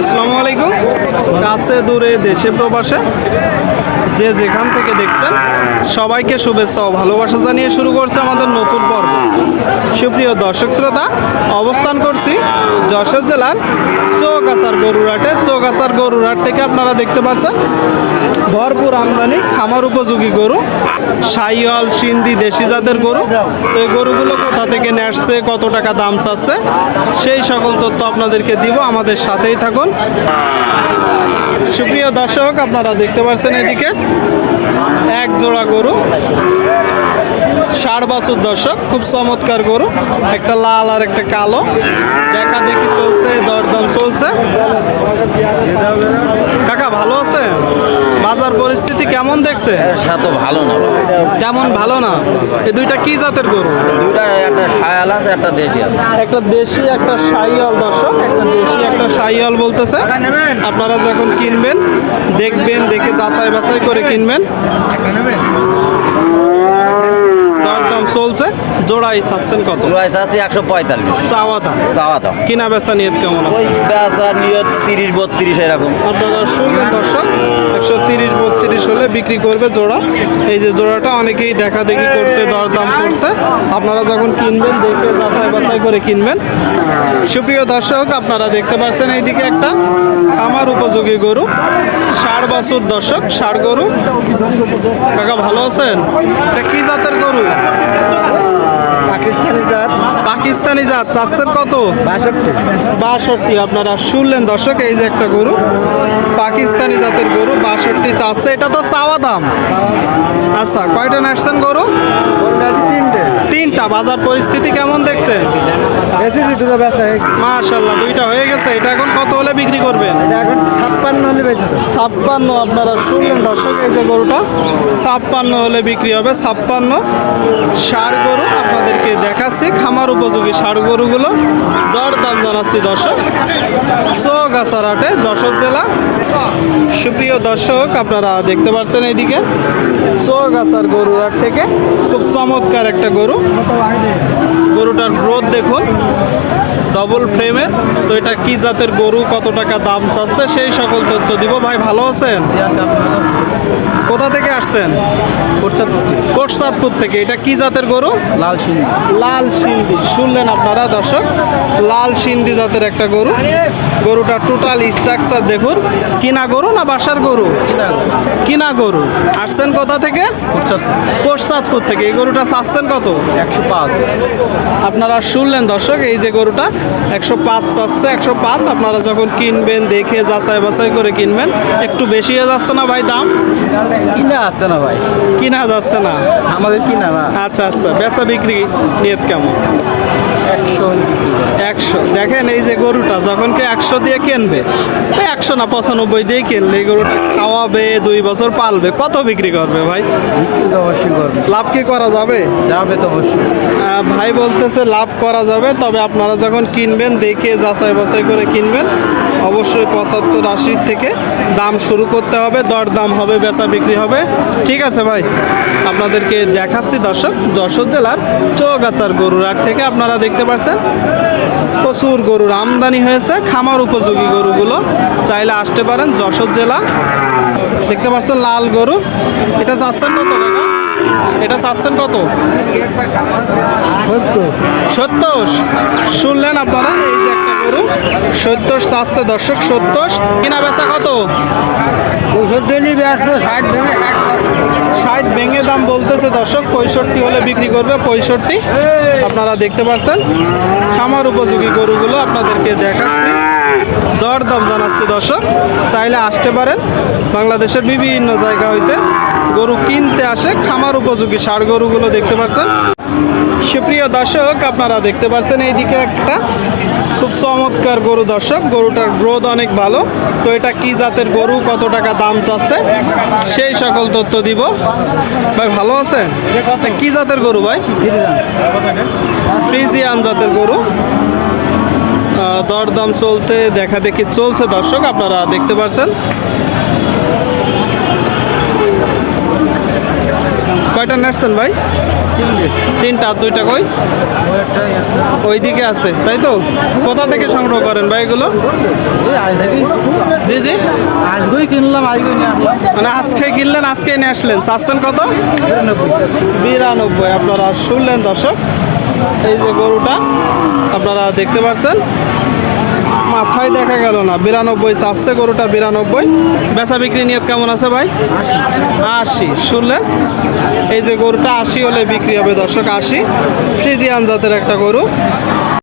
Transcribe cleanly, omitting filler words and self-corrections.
আসসালামু আলাইকুম। কাছে দূরে দেশে প্রবাসে যে যেখান থেকে দেখছেন সবাইকে শুভেচ্ছা ও ভালোবাসা জানিয়ে শুরু করছে আমাদের নতুন পর্ব। সুপ্রিয় দর্শক শ্রোতা, অবস্থান করছি যশোর জেলার চৌগাছার গরুরহাটে। চৌগাছার গরুরহাট থেকে আপনারা দেখতে পাচ্ছেন ভরপুর আমদানি খামার উপযোগী গরু, শাহিওয়াল, সিন্ধি, দেশি জাতের গরু। তো এই গরুগুলো কোথা থেকে নিয়ে আসছে, কত টাকা দাম চাচ্ছে, সেই সকল তথ্য আপনাদেরকে দিব, আমাদের সাথেই থাকুন। সুপ্রিয় দর্শক, আপনারা দেখতে পাচ্ছেন এদিকে এক জোড়া গরু, ষাড় বাছুর। দর্শক, খুব চমৎকার গরু, একটা লাল আর একটা কালো। দেখা দেখি চলছে, দরদাম চলছে। কাকা ভালো আছে? বাজার পরিস্থিতি কেমন দেখছে? তো ভালো না। কেমন ভালো না? এই দুইটা কি জাতের গরু? দুইটা, একটা শায়াল আছে, একটা দেশি আছে। একটা দেশি, একটা শাহিওয়াল। দর্শক, একটা দেশি, একটা শাহিওয়াল বলতেছে। আপনারা যখন কিনবেন দেখবেন, দেখে যাচাই বাছাই করে কিনবেন। দরদাম চলছে। জোড়াই চাচ্ছেন কত? জোড়াই আছে 145। চাওয়া দাম। চাওয়া দাম। কিনা বেচা নিয়ত কেমন আছে? বেচা নিয়ত 30-32 এরকম। আপনারা শুনবেন দর্শক, 130-32 হলে বিক্রি করবে জোড়া। এই যে জোড়াটা অনেকেই দেখা দেখি করছে, দরদাম করছে। আপনারা যখন কিনবেন দেখে যাচাই বাছাই করে কিনবেন। সুপ্রিয় দর্শক, আপনারা দেখতে পাচ্ছেন এইদিকে একটা খামার উপযোগী গরু, ষাড় বাছুর। দর্শক, ষাড় গরু। কাকা ভালো আছেন? এটা কি জাতের গরু? পাকিস্তানি জাত। পাকিস্তানি জাত। চাচ্ছেন কত? 62। আপনারা শুনলেন দর্শক, এই যে একটা গরু, পাকিস্তানি জাতের গরু, 62 চাচ্ছে। এটা তো চাওয়া দাম। আচ্ছা, কয়টা নাচছেন গরু? তিনটা। বাজার পরিস্থিতি কেমন দেখছেন? দুটো বেচা মাশাআল্লাহ, দুইটা হয়ে গেছে। এটা এখন কত হলে বিক্রি করবেন? এটা এখন 56 হলে বেচা। 56। আপনারা শুনলেন দর্শক, এই যে গরুটা 56 হলে বিক্রি হবে। 56 ষাড় গরু আপনাদেরকে দেখাচ্ছি, খামার উপযোগী ষাড় গরুগুলো দরদাম জানাচ্ছি দর্শক। চৌগাছার হাটে, যশোর জেলা। সুপ্রিয় দর্শক, আপনারা দেখতে পাচ্ছেন এইদিকে চৌগাছার গরুরহাট থেকে খুব চমৎকার একটা গরু। গরুটার গ্রোথ দেখুন, ডবল ফ্রেমের। তো এটা কি জাতের গরু, কত টাকা দাম চাচ্ছে, সেই সকল তথ্য দিব। ভাই ভালো আছেন? কোথা থেকে আসছেন? কোটচাঁদপুর থেকে। এটা কি জাতের গরু? লাল সিন্ধি। লাল সিন্ধি। শুনলেন আপনারা দর্শক, লাল সিন্ধি জাতের একটা গরু। গরুটা টোটাল স্ট্রাকচার দেখুন। কিনা গরু না বাসার গরু? কিনা গরু। আসছেন কোথা থেকে? কোটচাঁদপুর থেকে। এই গরুটা চাচ্ছেন কত? 105। আপনারা শুনলেন দর্শক, এই যে গরুটা 105 চাচ্ছে। 105। আপনারা যখন কিনবেন দেখে যাচাই বাছাই করে কিনবেন। একটু বেশি হয়ে যাচ্ছে না ভাই দাম? কিনা আছে না ভাই? কিনা যাচ্ছে না? আমাদের কিনা না। আচ্ছা আচ্ছা, বেচা বিক্রি নিয়ত কেমন? 100। দেখেন, এই যে গরুটা যখন কেউ 100 দিয়ে কিনবে, 100 না 95 দিয়ে কিনলে এই গরুটা খাওয়াবে, 2 বছর পালবে, কত বিক্রি করবে ভাই? বিক্রি তো অবশ্যই করবে। লাভ কি করা যাবে? যাবে তো অবশ্যই। ভাই বলতেছে লাভ করা যাবে, তবে আপনারা যখন কিনবেন দেখে যাচাই বাছাই করে কিনবেন। অবশ্যই 75-80 থেকে দাম শুরু করতে হবে, দরদাম হবে, বেচা বিক্রি হবে। ঠিক আছে ভাই, আপনাদেরকে দেখাচ্ছি দর্শক, যশোর জেলার চৌগাছার গরুরহাট থেকে। আপনারা দেখতে পাচ্ছেন প্রচুর গরুর আমদানি হয়েছে, খামার উপযোগী গরুগুলো। চাইলে আসতে পারেন, যশোর জেলা। দেখতে পাচ্ছেন লাল গরু। এটা চাচ্ছেন কত টাকা? এটা চাচ্ছেন কত? 70। শুনলেন আপনারা, এই যে একটা গরু 70 চাচ্ছে দর্শক। 70। কিনা বেচা কত? 60 ভেঙে দাম বলতেছে দর্শক। 65 হলে বিক্রি করবে। 65। আপনারা দেখতে পাচ্ছেন খামার উপযোগী গরুগুলো আপনাদেরকে দেখাচ্ছি, দরদাম জানাচ্ছি দর্শক। চাইলে আসতে পারেন, বাংলাদেশের বিভিন্ন জায়গা হইতে গরু কিনতে আসে। খামার উপযোগী ষাড় গরুগুলো দেখতে পাচ্ছেন। সুপ্রিয় দর্শক, আপনারা দেখতে পাচ্ছেন এইদিকে একটা খুব চমৎকার গরু দর্শক। গরুটার গ্রোথ অনেক ভালো। তো এটা কি জাতের গরু, কত টাকা দাম চাচ্ছে, সেই সকল তথ্য দিব। ভাই ভালো আছে? কি জাতের গরু ভাই? ফ্রিজিয়ান জাতের গরু। দরদাম চলছে, দেখা দেখি চলছে দর্শক, আপনারা দেখতে পাচ্ছেন। কয়টা নাচছেন ভাই? তিনটা। আর দুইটা কই? ওইদিকে আছে, তাই তো? কোথা থেকে সংগ্রহ করেন ভাই এগুলো? কিনলাম আজকে নিয়ে আসলাম মানে আজকে কিনলেন আজকে নিয়ে আসলেন, চাচ্ছেন কত? 92। আপনারা শুনলেন দর্শক, এই যে গরুটা আপনারা দেখতে পাচ্ছেন, মাথায় দেখা গেল না, 92 চাচ্ছে গরুটা, 92। বেচা বিক্রি নিয়ত কেমন আছে ভাই? 80। শুনলেন, এই যে গরুটা 80 হলে বিক্রি হবে দর্শক, 80। ফ্রিজিয়ান জাতের একটা গরু।